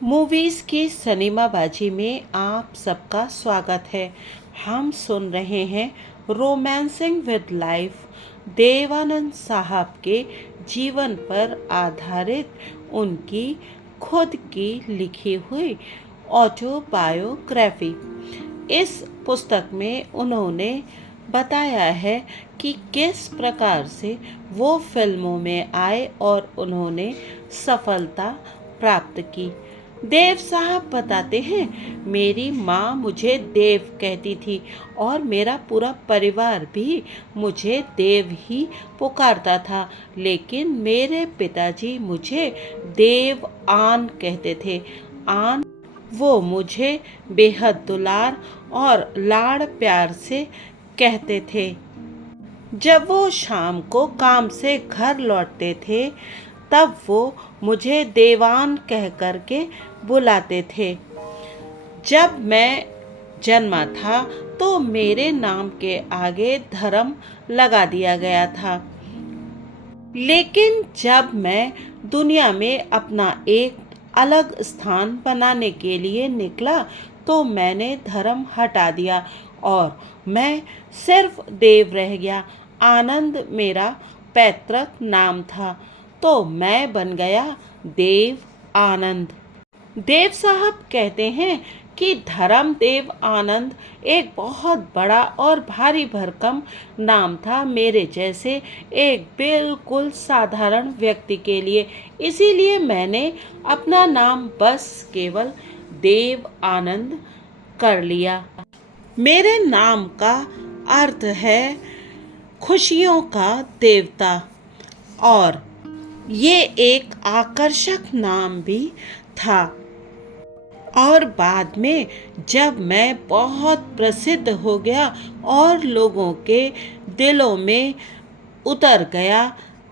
Movies की सिनेमाबाजी में आप सबका स्वागत है। हम सुन रहे हैं रोमांसिंग विद लाइफ, देवानंद साहब के जीवन पर आधारित उनकी खुद की लिखी हुई ऑटोबायोग्राफी। इस पुस्तक में उन्होंने बताया है कि किस प्रकार से वो फिल्मों में आए और उन्होंने सफलता प्राप्त की। देव साहब बताते हैं, मेरी माँ मुझे देव कहती थी और मेरा पूरा परिवार भी मुझे देव ही पुकारता था, लेकिन मेरे पिताजी मुझे देव आन कहते थे। आन वो मुझे बेहद दुलार और लाड़ प्यार से कहते थे। जब वो शाम को काम से घर लौटते थे तब वो मुझे देवान कह कर के बुलाते थे। जब मैं जन्मा था तो मेरे नाम के आगे धर्म लगा दिया गया था, लेकिन जब मैं दुनिया में अपना एक अलग स्थान बनाने के लिए निकला तो मैंने धर्म हटा दिया और मैं सिर्फ देव रह गया। आनंद मेरा पैतृक नाम था तो मैं बन गया देव आनंद। देव साहब कहते हैं कि धर्मदेव आनंद एक बहुत बड़ा और भारी भरकम नाम था मेरे जैसे एक बिल्कुल साधारण व्यक्ति के लिए। इसीलिए मैंने अपना नाम बस केवल देव आनंद कर लिया। मेरे नाम का अर्थ है खुशियों का देवता और ये एक आकर्षक नाम भी था। और बाद में जब मैं बहुत प्रसिद्ध हो गया और लोगों के दिलों में उतर गया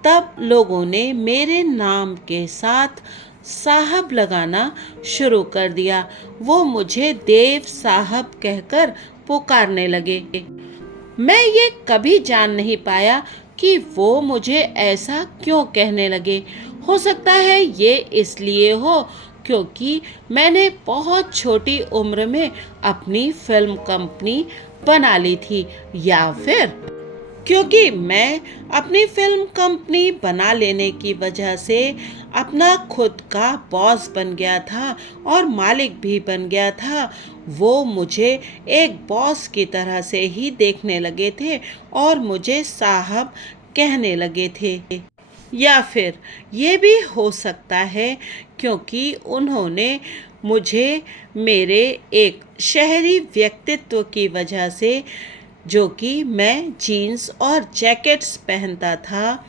तब लोगों ने मेरे नाम के साथ साहब लगाना शुरू कर दिया। वो मुझे देव साहब कहकर पुकारने लगे। मैं ये कभी जान नहीं पाया कि वो मुझे ऐसा क्यों कहने लगे। हो सकता है ये इसलिए हो क्योंकि मैंने बहुत छोटी उम्र में अपनी फिल्म कंपनी बना ली थी, या फिर क्योंकि मैं अपनी फिल्म कंपनी बना लेने की वजह से अपना खुद का बॉस बन गया था और मालिक भी बन गया था। वो मुझे एक बॉस की तरह से ही देखने लगे थे और मुझे साहब कहने लगे थे। या फिर ये भी हो सकता है क्योंकि उन्होंने मुझे मेरे एक शहरी व्यक्तित्व की वजह से, जो कि मैं जीन्स और जैकेट्स पहनता था,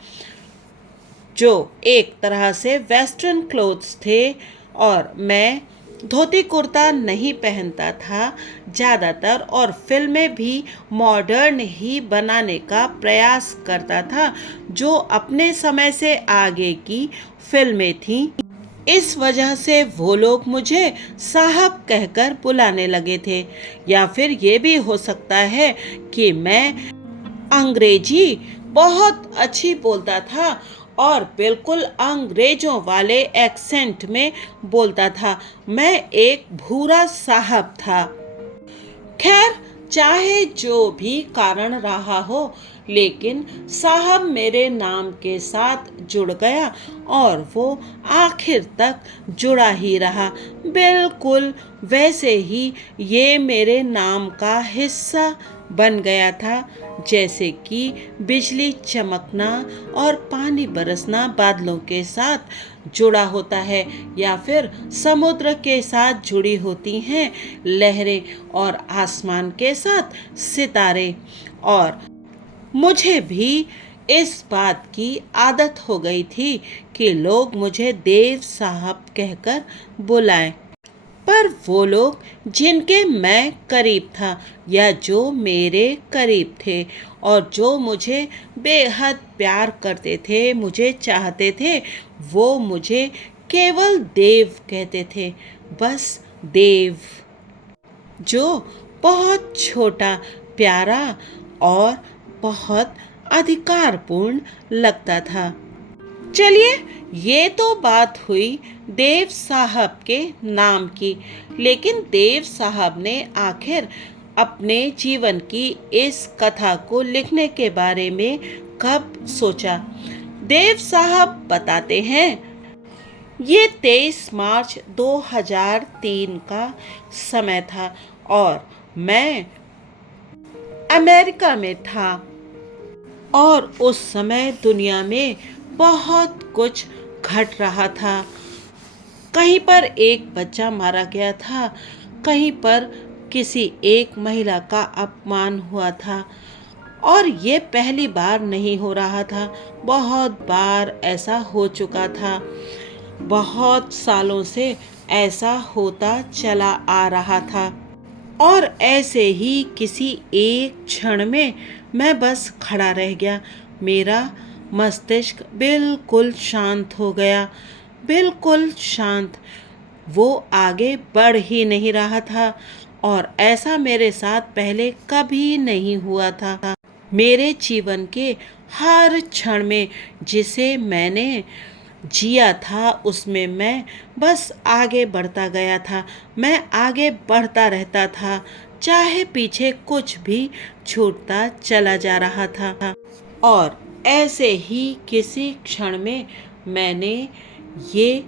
जो एक तरह से वेस्टर्न क्लोथ्स थे, और मैं धोती कुर्ता नहीं पहनता था ज़्यादातर और फिल्में भी मॉडर्न ही बनाने का प्रयास करता था जो अपने समय से आगे की फिल्में थीं। इस वजह से वो लोग मुझे साहब कहकर बुलाने लगे थे। या फिर ये भी हो सकता है कि मैं अंग्रेजी बहुत अच्छी बोलता था और बिल्कुल अंग्रेजों वाले एक्सेंट में बोलता था। मैं एक भूरा साहब था। खैर, चाहे जो भी कारण रहा हो, लेकिन साहब मेरे नाम के साथ जुड़ गया और वो आखिर तक जुड़ा ही रहा। बिल्कुल वैसे ही ये मेरे नाम का हिस्सा बन गया था जैसे कि बिजली चमकना और पानी बरसना बादलों के साथ जुड़ा होता है, या फिर समुद्र के साथ जुड़ी होती हैं लहरें और आसमान के साथ सितारे। और मुझे भी इस बात की आदत हो गई थी कि लोग मुझे देव साहब कहकर बुलाएं। पर वो लोग जिनके मैं करीब था या जो मेरे करीब थे और जो मुझे बेहद प्यार करते थे, मुझे चाहते थे, वो मुझे केवल देव कहते थे। बस देव, जो बहुत छोटा, प्यारा और बहुत अधिकारपूर्ण लगता था। चलिए, ये तो बात हुई देव साहब के नाम की, लेकिन देव साहब ने आखिर अपने जीवन की इस कथा को लिखने के बारे में कब सोचा? देव साहब बताते हैं, ये 23 मार्च 2003 का समय था और मैं अमेरिका में था और उस समय दुनिया में बहुत कुछ घट रहा था। कहीं पर एक बच्चा मारा गया था, कहीं पर किसी एक महिला का अपमान हुआ था और ये पहली बार नहीं हो रहा था, बहुत बार ऐसा हो चुका था। बहुत सालों से ऐसा होता चला आ रहा था और ऐसे ही किसी एक क्षण में मैं बस खड़ा रह गया। मेरा मस्तिष्क बिल्कुल शांत हो गया, बिल्कुल शांत। वो आगे बढ़ ही नहीं रहा था और ऐसा मेरे साथ पहले कभी नहीं हुआ था। मेरे जीवन के हर क्षण में जिसे मैंने जिया था उसमें मैं बस आगे बढ़ता गया था। मैं आगे बढ़ता रहता था, चाहे पीछे कुछ भी छूटता चला जा रहा था। और ऐसे ही किसी क्षण में मैंने ये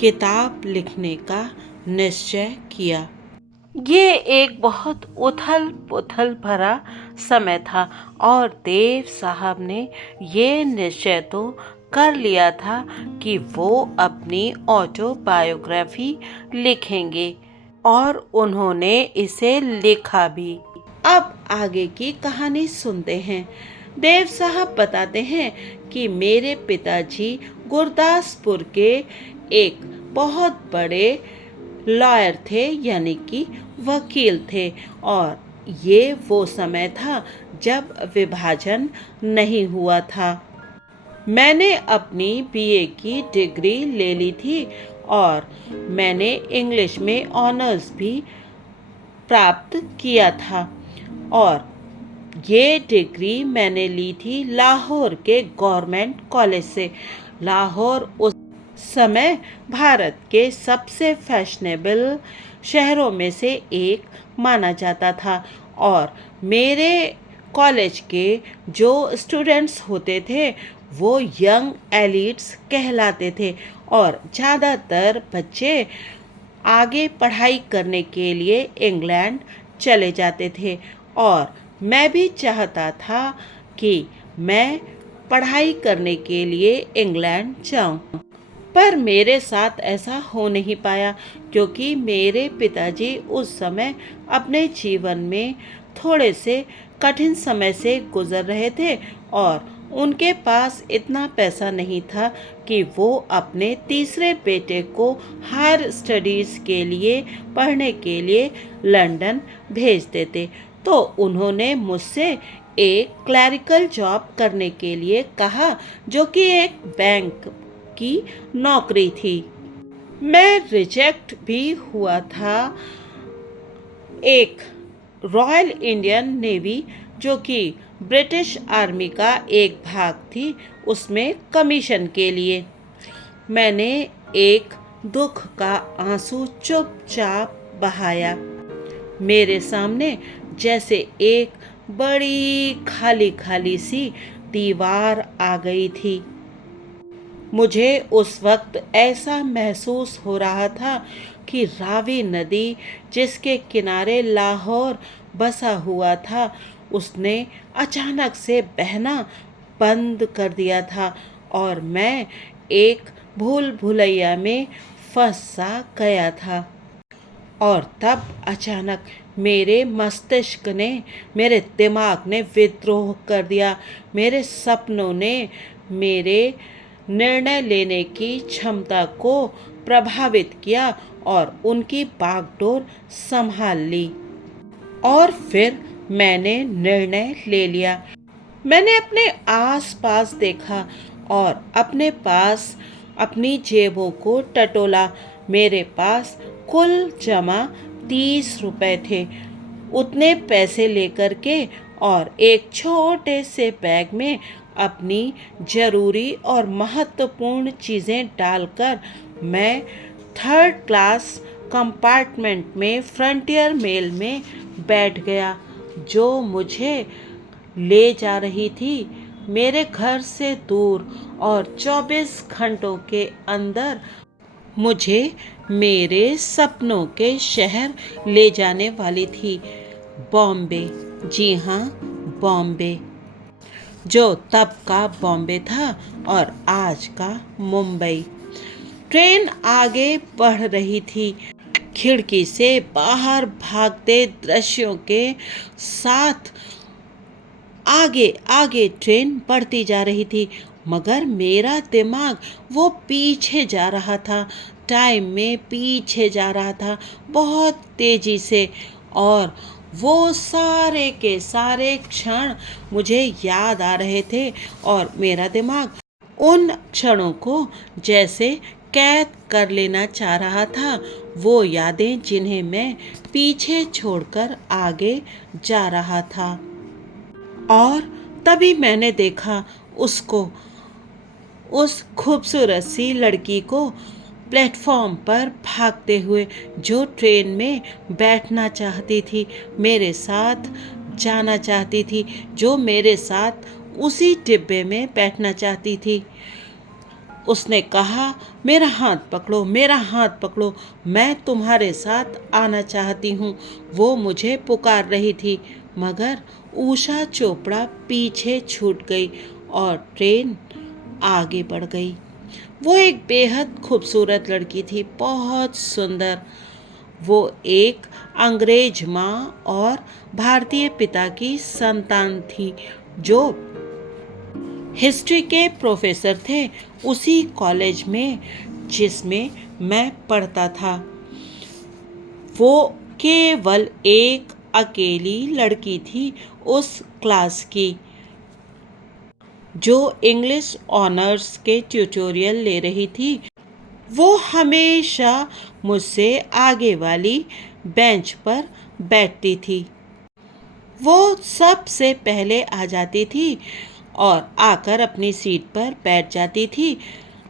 किताब लिखने का निश्चय किया। ये एक बहुत उथल पुथल भरा समय था और देव साहब ने ये निश्चय तो कर लिया था कि वो अपनी ऑटोबायोग्राफी लिखेंगे और उन्होंने इसे लिखा भी। अब आगे की कहानी सुनते हैं। देव साहब बताते हैं कि मेरे पिताजी गुरदासपुर के एक बहुत बड़े लॉयर थे, यानी कि वकील थे और ये वो समय था जब विभाजन नहीं हुआ था। मैंने अपनी बीए की डिग्री ले ली थी और मैंने इंग्लिश में ऑनर्स भी प्राप्त किया था और ये डिग्री मैंने ली थी लाहौर के गवर्नमेंट कॉलेज से। लाहौर उस समय भारत के सबसे फैशनेबल शहरों में से एक माना जाता था और मेरे कॉलेज के जो स्टूडेंट्स होते थे वो यंग एलिट्स कहलाते थे और ज़्यादातर बच्चे आगे पढ़ाई करने के लिए इंग्लैंड चले जाते थे और मैं भी चाहता था कि मैं पढ़ाई करने के लिए इंग्लैंड जाऊं। पर मेरे साथ ऐसा हो नहीं पाया क्योंकि मेरे पिताजी उस समय अपने जीवन में थोड़े से कठिन समय से गुजर रहे थे और उनके पास इतना पैसा नहीं था कि वो अपने तीसरे बेटे को हायर स्टडीज़ के लिए पढ़ने के लिए लंदन भेज देते। तो उन्होंने मुझसे एक क्लरिकल जॉब करने के लिए कहा, जो कि एक बैंक की नौकरी थी। मैं रिजेक्ट भी हुआ था एक रॉयल इंडियन नेवी, जो कि ब्रिटिश आर्मी का एक भाग थी, उसमें कमीशन के लिए। मैंने एक दुख का आंसू चुपचाप बहाया। मेरे सामने जैसे एक बड़ी खाली खाली सी दीवार आ गई थी। मुझे उस वक्त ऐसा महसूस हो रहा था कि रावी नदी जिसके किनारे लाहौर बसा हुआ था उसने अचानक से बहना बंद कर दिया था और मैं एक भूल भुलैया में फंस सा गया था। और तब अचानक मेरे मस्तिष्क ने, मेरे दिमाग ने विद्रोह कर दिया। मेरे सपनों ने मेरे निर्णय लेने की क्षमता को प्रभावित किया और उनकी बागडोर संभाल ली। और फिर मैंने निर्णय ले लिया। मैंने अपने आसपास देखा और अपने पास अपनी जेबों को टटोला। मेरे पास कुल जमा 30 रुपए थे। उतने पैसे लेकर के और एक छोटे से बैग में अपनी ज़रूरी और महत्वपूर्ण चीज़ें डालकर मैं 3rd क्लास कंपार्टमेंट में फ्रंटियर मेल में बैठ गया, जो मुझे ले जा रही थी मेरे घर से दूर और 24 घंटों के अंदर मुझे मेरे सपनों के शहर ले जाने वाली थी, बॉम्बे। जी हाँ, बॉम्बे, जो तब का बॉम्बे था और आज का मुंबई। ट्रेन आगे बढ़ रही थी, खिड़की से बाहर भागते दृश्यों के साथ आगे आगे ट्रेन बढ़ती जा रही थी, मगर मेरा दिमाग वो पीछे जा रहा था, टाइम में पीछे जा रहा था बहुत तेजी से। और वो सारे के सारे क्षण मुझे याद आ रहे थे और मेरा दिमाग उन क्षणों को जैसे कैद कर लेना चाह रहा था, वो यादें जिन्हें मैं पीछे छोड़कर आगे जा रहा था। और तभी मैंने देखा उसको, उस खूबसूरत सी लड़की को प्लेटफॉर्म पर भागते हुए, जो ट्रेन में बैठना चाहती थी, मेरे साथ जाना चाहती थी, जो मेरे साथ उसी डिब्बे में बैठना चाहती थी। उसने कहा, मेरा हाथ पकड़ो, मेरा हाथ पकड़ो, मैं तुम्हारे साथ आना चाहती हूँ। वो मुझे पुकार रही थी, मगर उषा चोपड़ा पीछे छूट गई और ट्रेन आगे बढ़ गई। वो एक बेहद खूबसूरत लड़की थी, बहुत सुंदर। वो एक अंग्रेज माँ और भारतीय पिता की संतान थी, जो हिस्ट्री के प्रोफेसर थे उसी कॉलेज में जिसमें मैं पढ़ता था। वो केवल एक अकेली लड़की थी उस क्लास की, जो इंग्लिश ऑनर्स के ट्यूटोरियल ले रही थी। वो हमेशा मुझसे आगे वाली बेंच पर बैठती थी। वो सबसे पहले आ जाती थी और आकर अपनी सीट पर बैठ जाती थी,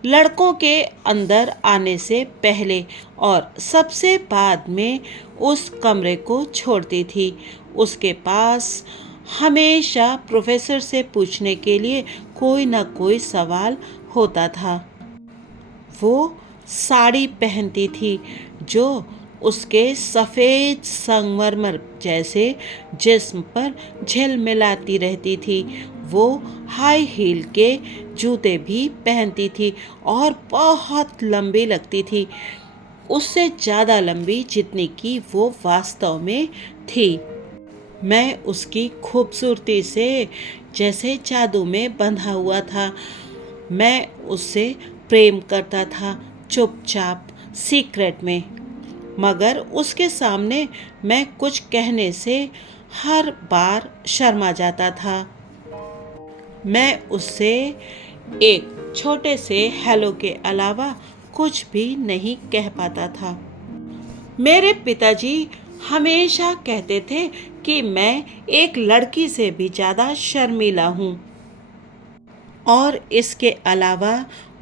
लड़कों के अंदर आने से पहले, और सबसे बाद में उस कमरे को छोड़ती थी। उसके पास हमेशा प्रोफेसर से पूछने के लिए कोई ना कोई सवाल होता था। वो साड़ी पहनती थी, जो उसके सफ़ेद संगमरमर जैसे जिस्म पर झिलमिलाती रहती थी। वो हाई हील के जूते भी पहनती थी और बहुत लंबी लगती थी, उससे ज़्यादा लंबी जितनी कि वो वास्तव में थी। मैं उसकी खूबसूरती से जैसे जादू में बंधा हुआ था। मैं उससे प्रेम करता था, चुपचाप, सीक्रेट में, मगर उसके सामने मैं कुछ कहने से हर बार शर्मा जाता था। मैं उससे एक छोटे से हेलो के अलावा कुछ भी नहीं कह पाता था। मेरे पिताजी हमेशा कहते थे कि मैं एक लड़की से भी ज़्यादा शर्मीला हूँ। और इसके अलावा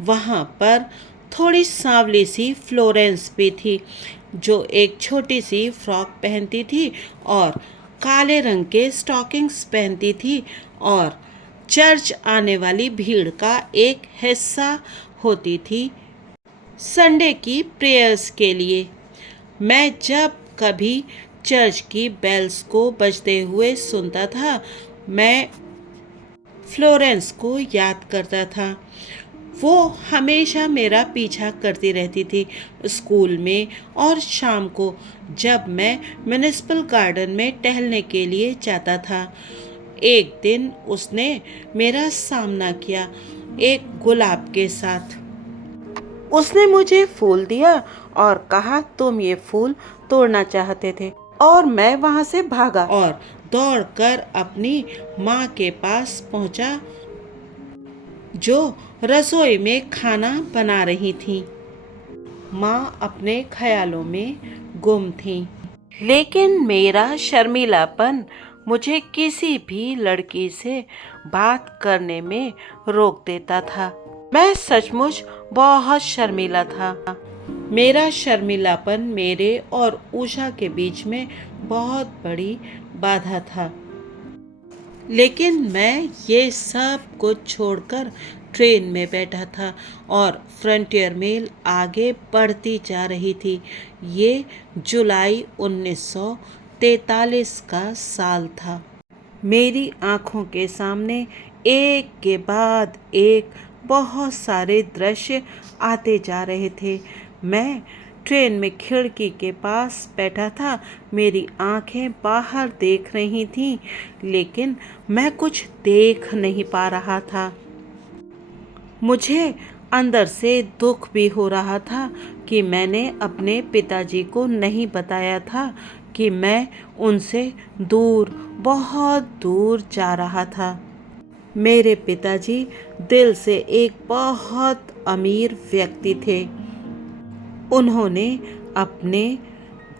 वहाँ पर थोड़ी सांवली सी फ्लोरेंस भी थी, जो एक छोटी सी फ्रॉक पहनती थी और काले रंग के स्टॉकिंग्स पहनती थी और चर्च आने वाली भीड़ का एक हिस्सा होती थी संडे की प्रेयर्स के लिए। मैं जब कभी चर्च की बेल्स को बजते हुए सुनता था, मैं फ्लोरेंस को याद करता था। वो हमेशा मेरा पीछा करती रहती थी, स्कूल में और शाम को जब मैं म्युनिसिपल गार्डन में टहलने के लिए जाता था। एक दिन उसने मेरा सामना किया एक गुलाब के साथ। उसने मुझे फूल दिया और कहा, तुम ये फूल तोड़ना चाहते थे। और मैं वहाँ से भागा और दौड़कर अपनी माँ के पास पहुँचा, जो रसोई में खाना बना रही थी। माँ अपने ख्यालों में गुम थी, लेकिन मेरा शर्मीलापन मुझे किसी भी लड़की से बात करने में रोक देता था। मैं सचमुच बहुत शर्मीला था। मेरा शर्मीलापन मेरे और उषा के बीच में बहुत बड़ी बाधा था। लेकिन मैं ये सब कुछ छोड़कर ट्रेन में बैठा था और फ्रंटियर मेल आगे बढ़ती जा रही थी। ये जुलाई 1943 का साल था। मेरी आंखों के सामने एक के बाद एक बहुत सारे दृश्य आते जा रहे थे। मैं ट्रेन में खिड़की के पास बैठा था। मेरी आंखें बाहर देख रही थीं, लेकिन मैं कुछ देख नहीं पा रहा था। मुझे अंदर से दुख भी हो रहा था कि मैंने अपने पिताजी को नहीं बताया था कि मैं उनसे दूर, बहुत दूर जा रहा था। मेरे पिताजी दिल से एक बहुत अमीर व्यक्ति थे। उन्होंने अपने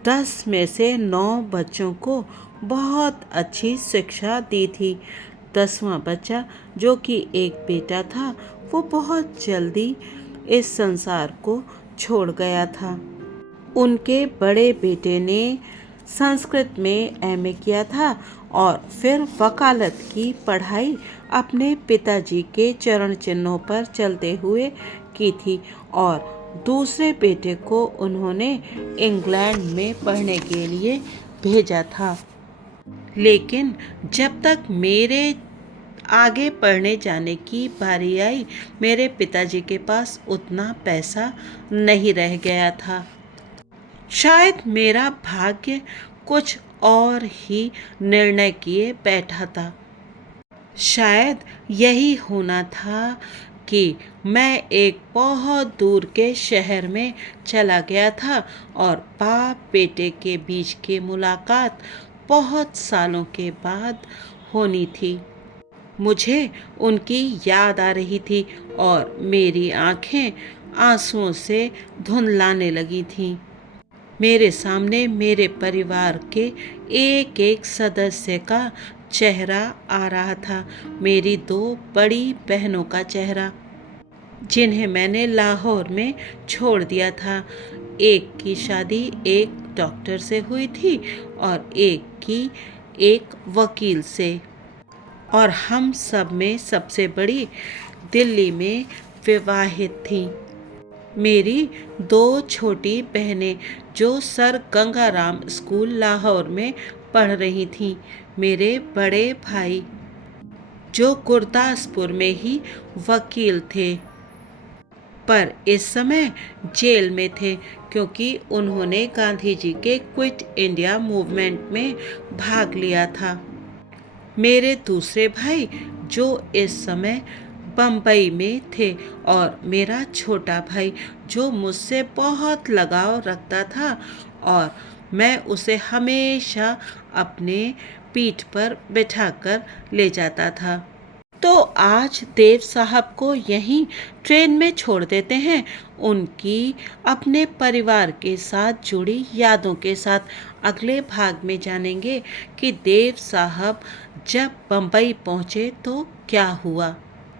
10 में से 9 बच्चों को बहुत अच्छी शिक्षा दी थी। 10वां बच्चा, जो कि एक बेटा था, वो बहुत जल्दी इस संसार को छोड़ गया था। उनके बड़े बेटे ने संस्कृत में एमए किया था और फिर वकालत की पढ़ाई अपने पिताजी के चरण चिन्हों पर चलते हुए की थी और दूसरे बेटे को उन्होंने इंग्लैंड में पढ़ने के लिए भेजा था। लेकिन जब तक मेरे आगे पढ़ने जाने की बारी आई, मेरे पिताजी के पास उतना पैसा नहीं रह गया था। शायद मेरा भाग्य कुछ और ही निर्णय किए बैठा था। शायद यही होना था कि मैं एक बहुत दूर के शहर में चला गया था और बाप बेटे के बीच की मुलाकात बहुत सालों के बाद होनी थी। मुझे उनकी याद आ रही थी और मेरी आंखें आंसुओं से धुंधलाने लगी थीं। मेरे सामने मेरे परिवार के एक एक सदस्य का चेहरा आ रहा था। मेरी 2 बड़ी बहनों का चेहरा, जिन्हें मैंने लाहौर में छोड़ दिया था। एक की शादी एक डॉक्टर से हुई थी और एक की एक वकील से, और हम सब में सबसे बड़ी दिल्ली में विवाहित थी। मेरी 2 छोटी बहनें जो सर गंगाराम स्कूल लाहौर में पढ़ रही थीं। मेरे बड़े भाई जो गुरदासपुर में ही वकील थे, पर इस समय जेल में थे क्योंकि उन्होंने गांधी जी के क्विट इंडिया मूवमेंट में भाग लिया था। मेरे दूसरे भाई जो इस समय बम्बई में थे, और मेरा छोटा भाई जो मुझसे बहुत लगाव रखता था और मैं उसे हमेशा अपने पीठ पर बिठाकर ले जाता था। तो आज देव साहब को यहीं ट्रेन में छोड़ देते हैं, उनकी अपने परिवार के साथ जुड़ी यादों के साथ। अगले भाग में जानेंगे कि देव साहब जब बम्बई पहुँचे तो क्या हुआ।